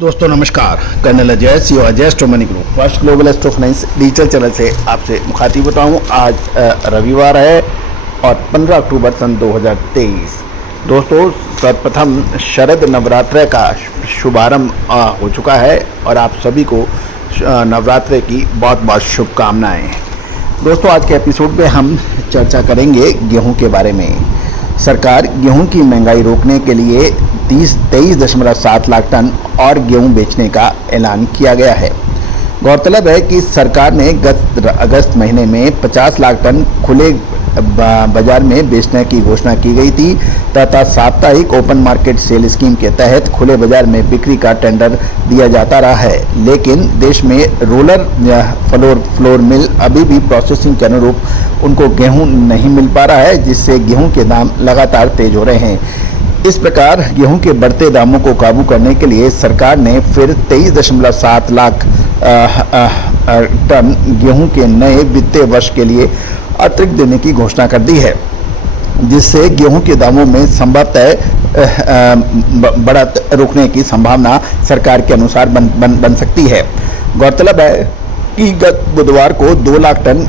दोस्तों नमस्कार। Colonel Ajay CO Ajay astro money group first global astro finance digital channel से आपसे मुखातिब होता हूँ। आज रविवार है और 15 अक्टूबर सन 2023। दोस्तों सर्वप्रथम शरद नवरात्र का शुभारंभ हो चुका है और आप सभी को नवरात्र की बहुत बहुत शुभकामनाएँ। दोस्तों आज के एपिसोड में हम चर्चा करेंगे गेहूं के बारे में। सरकार गेहूं की महंगाई रोकने के लिए 23.7 लाख टन और गेहूं बेचने का ऐलान किया गया है। गौरतलब है कि सरकार ने गत अगस्त महीने में 50 लाख टन खुले बाजार में बेचने की घोषणा की गई थी तथा साप्ताहिक ओपन मार्केट सेल स्कीम के तहत खुले बाजार में बिक्री का टेंडर दिया जाता रहा है। लेकिन देश में रोलर फ्लोर मिल अभी भी प्रोसेसिंग के अनुरूप उनको गेहूं नहीं मिल पा रहा है, जिससे गेहूं के दाम लगातार तेज हो रहे हैं। इस प्रकार गेहूं के बढ़ते दामों को काबू करने के लिए सरकार ने फिर 23.7 लाख टन गेहूं के नए वित्तीय वर्ष के लिए अतिरिक्त देने की घोषणा कर दी है, जिससे गेहूं के दामों में संभवतः बढ़त रोकने की संभावना सरकार के अनुसार बन सकती है। गौरतलब है कि गत बुधवार को 2 लाख टन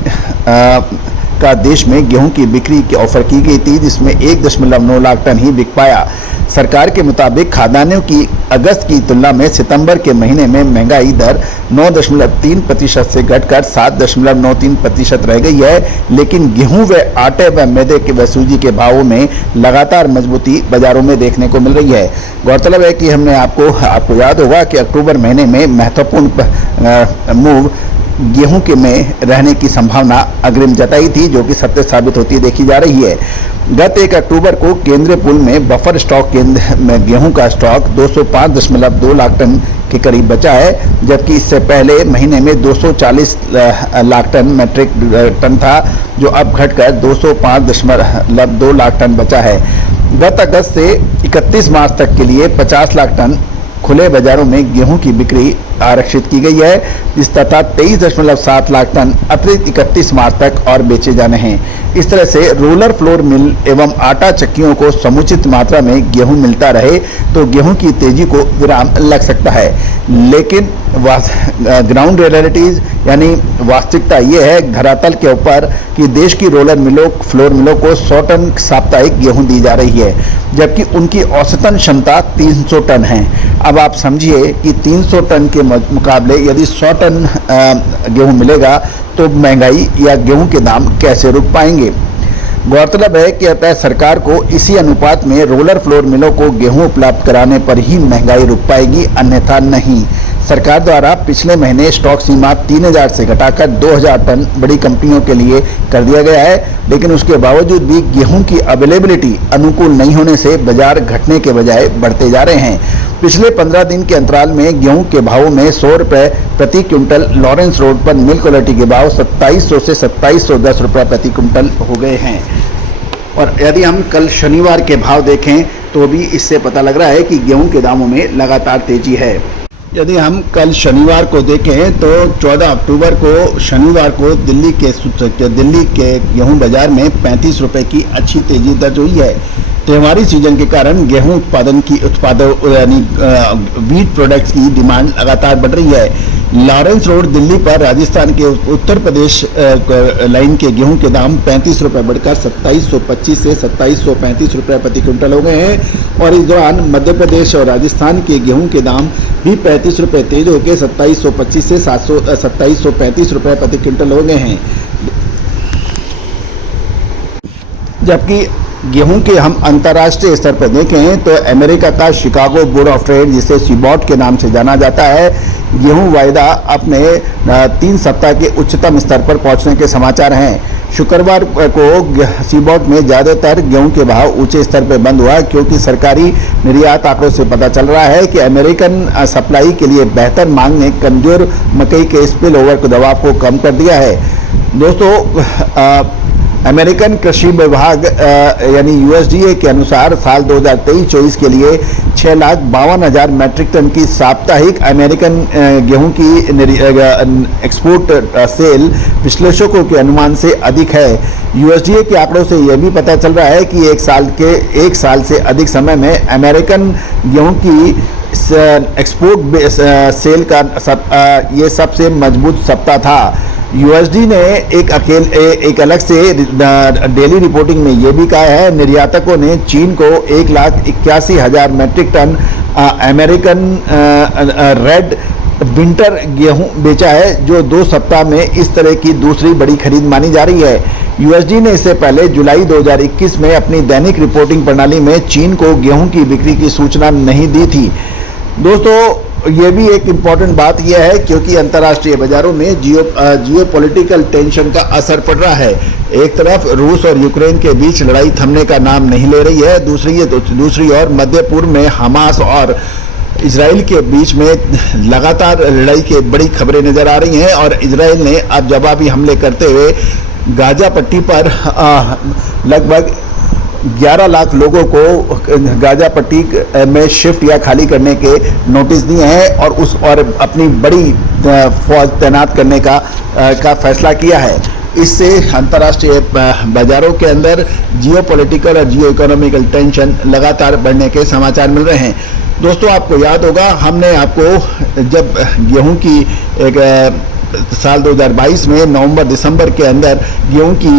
का देश में गेहूं की बिक्री की ऑफर की गई थी, जिसमें 1.9 लाख टन ही बिक पाया। सरकार के मुताबिक खाद्यान्नों की अगस्त की तुलना में सितंबर के महीने में महंगाई दर 9.3% से घटकर 7.93% रह गई है, लेकिन गेहूं व आटे व मैदे के व सूजी के भावों में लगातार मजबूती बाजारों में देखने को मिल रही है। गौरतलब है कि हमने आपको याद होगा कि अक्टूबर महीने में महत्वपूर्ण मूव गेहूं के में रहने की संभावना अग्रिम जताई थी, जो कि सत्य साबित होती देखी जा रही है। गत 1 अक्टूबर को केंद्रीय पूल में बफर स्टॉक केंद्र में गेहूं का स्टॉक 205.2 लाख टन के करीब बचा है, जबकि इससे पहले महीने में 240 लाख टन मैट्रिक टन था, जो अब घटकर 205.2 लाख टन बचा है। गत अगस्त से 31 मार्च तक के लिए 50 लाख टन खुले बाजारों में गेहूं की बिक्री आरक्षित की गई है, इस तथा 23.7 लाख टन अतिरिक्त 31 मार्च तक और बेचे जाने हैं। इस तरह से रोलर फ्लोर मिल एवं आटा चक्कियों को समुचित मात्रा में गेहूं मिलता रहे तो गेहूं की तेजी को विराम लग सकता है। लेकिन ग्राउंड रियलिटीज यानी वास्तविकता ये है धरातल के ऊपर कि देश की फ्लोर मिलों को 100 टन साप्ताहिक गेहूं दी जा रही है, जबकि उनकी औसतन क्षमता 300 टन है। अब आप समझिए कि 300 टन के मुकाबले यदि 100 टन गेहूं मिलेगा तो महंगाई या गेहूं के दाम कैसे रुक पाएंगे। गौरतलब है कि अतः सरकार को इसी अनुपात में रोलर फ्लोर मिलों को गेहूं उपलब्ध कराने पर ही महंगाई रुक पाएगी, अन्यथा नहीं। सरकार द्वारा पिछले महीने स्टॉक सीमा 3000 से घटाकर 2000 टन बड़ी कंपनियों के लिए कर दिया गया है, लेकिन उसके बावजूद भी गेहूं की अवेलेबिलिटी अनुकूल नहीं होने से बाजार घटने के बजाय बढ़ते जा रहे हैं। पिछले 15 दिन के अंतराल में गेहूं के भावों में 100 रुपये प्रति क्विंटल लॉरेंस रोड पर मिल क्वालिटी के भाव 2700 से 2710 रुपये प्रति क्विंटल हो गए हैं। और यदि हम कल शनिवार के भाव देखें तो भी इससे पता लग रहा है कि गेहूं के दामों में लगातार तेजी है। यदि हम कल शनिवार को देखें तो 14 अक्टूबर को शनिवार को दिल्ली के गेहूं बाजार में 35 रुपये की अच्छी तेजी दर्ज हुई है। त्योहारी सीजन के कारण गेहूं यानी वीट प्रोडक्ट्स की डिमांड लगातार बढ़ रही है। लॉरेंस रोड दिल्ली पर राजस्थान के उत्तर प्रदेश लाइन के गेहूं के दाम 35 रुपये बढ़कर 2725 से 2735 रुपये प्रति क्विंटल हो गए हैं और इस दौरान मध्य प्रदेश और राजस्थान के गेहूं के दाम भी 35 रुपये तेज होकर 2725 से 2735 रुपये प्रति क्विंटल हो गए हैं। जबकि गेहूं के हम अंतर्राष्ट्रीय स्तर पर देखें तो अमेरिका का शिकागो बोर्ड ऑफ ट्रेड, जिसे सीबॉट के नाम से जाना जाता है, गेहूं वायदा अपने 3 सप्ताह के उच्चतम स्तर पर पहुंचने के समाचार हैं। शुक्रवार को सीबॉट में ज़्यादातर गेहूं के भाव ऊंचे स्तर पर बंद हुआ, क्योंकि सरकारी निर्यात आंकड़ों से पता चल रहा है कि अमेरिकन सप्लाई के लिए बेहतर मांग ने कमजोर मकई के स्पिल ओवर के दबाव को कम कर दिया है। दोस्तों अमेरिकन कृषि विभाग यानी USDA के अनुसार साल 2023-24 के लिए 6,52,000 मैट्रिक टन की साप्ताहिक अमेरिकन गेहूं की एक्सपोर्ट सेल विश्लेषकों के अनुमान से अधिक है। USDA के आंकड़ों से यह भी पता चल रहा है कि एक साल से अधिक समय में अमेरिकन गेहूं की एक्सपोर्ट सेल का ये सबसे मजबूत सप्ताह था। यूएसडी ने एक अलग से डेली रिपोर्टिंग में ये भी कहा है, निर्यातकों ने चीन को 1,81,000 metric ton American red winter गेहूं बेचा है, जो 2 सप्ताह में इस तरह की दूसरी बड़ी खरीद मानी जा रही है। यूएसडी ने इससे पहले जुलाई 2021 में अपनी दैनिक रिपोर्टिंग प्रणाली में चीन को गेहूं की बिक्री की सूचना नहीं दी थी। दोस्तों, ये भी एक इम्पॉर्टेंट बात यह है क्योंकि अंतर्राष्ट्रीय बाजारों में जियो पॉलिटिकल टेंशन का असर पड़ रहा है। एक तरफ रूस और यूक्रेन के बीच लड़ाई थमने का नाम नहीं ले रही है, दूसरी ओर मध्य पूर्व में हमास और इजराइल के बीच में लगातार लड़ाई की बड़ी खबरें नजर आ रही हैं और इजराइल ने अब जवाबी हमले करते हुए गाजा पट्टी पर लगभग 11 लाख लोगों को गाजा पट्टी में शिफ्ट या खाली करने के नोटिस दिए हैं और अपनी बड़ी फौज तैनात करने का फैसला किया है। इससे अंतर्राष्ट्रीय बाजारों के अंदर जियोपॉलिटिकल और जियो इकोनॉमिकल टेंशन लगातार बढ़ने के समाचार मिल रहे हैं। दोस्तों, आपको याद होगा, हमने आपको जब गेहूं की साल 2022 में नवंबर-दिसंबर के अंदर गेहूं की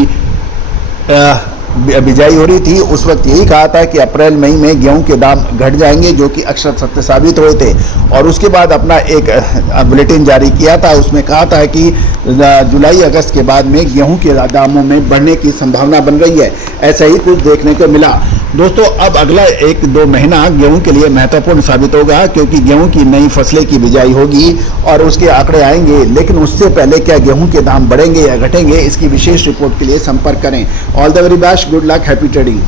बिजाई हो रही थी, उस वक्त यही कहा था कि अप्रैल मई में गेहूं के दाम घट जाएंगे, जो कि अक्षर सत्य साबित हुए थे। और उसके बाद अपना एक बुलेटिन जारी किया था, उसमें कहा था कि जुलाई अगस्त के बाद में गेहूं के दामों में बढ़ने की संभावना बन रही है। ऐसा ही कुछ देखने को मिला। दोस्तों, अब अगला 1-2 महीना गेहूं के लिए महत्वपूर्ण साबित होगा क्योंकि गेहूं की नई फसलें की बिजाई होगी और उसके आंकड़े आएंगे। लेकिन उससे पहले क्या गेहूं के दाम बढ़ेंगे या घटेंगे, इसकी विशेष रिपोर्ट के लिए संपर्क करें। All the very best, good luck, happy trading.